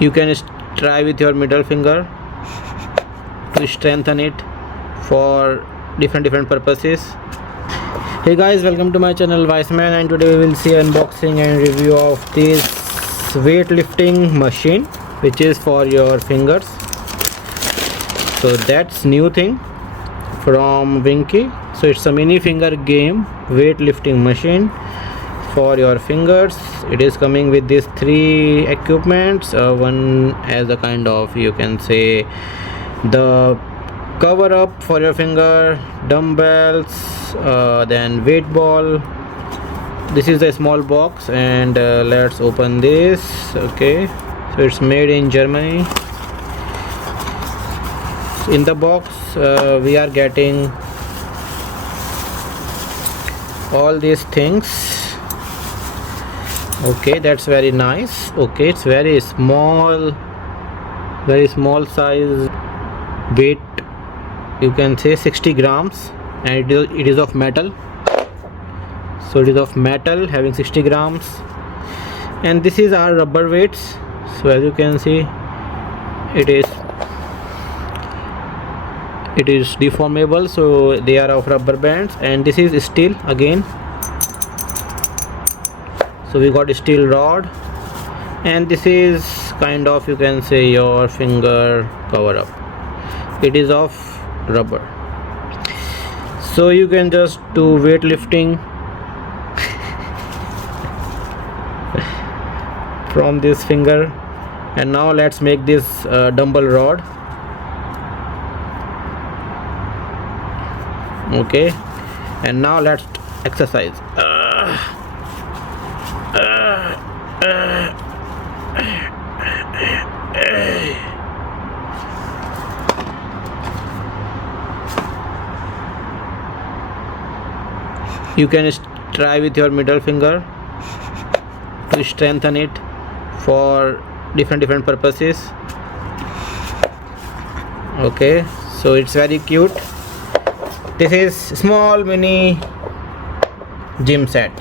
You can try with your middle finger to strengthen it for different purposes. Hey guys, welcome to my channel Viceman, and today we will see unboxing and review of this weightlifting machine which is for your fingers. So that's new thing from Winky. So it's a mini finger game weightlifting machine for your fingers. It is coming with these three equipments. One as a kind of, you can say, the cover up for your finger, dumbbells, then weight ball. This is a small box, and let's open this. Okay, so it's made in Germany. In the box we are getting all these things. Okay, that's very nice. Okay, it's very small size weight, you can say 60 grams, and it is of metal. So it is of metal, having 60 grams, and this is our rubber weights. So as you can see, it is deformable, so they are of rubber bands, and this is steel again. So we got a steel rod, and this is kind of, you can say, your finger cover up. It is of rubber, so you can just do weightlifting from this finger. And now let's make this dumbbell rod. Okay, and now let's exercise. You can try with your middle finger to strengthen it for different purposes. Okay, so it's very cute. This is small mini gym set.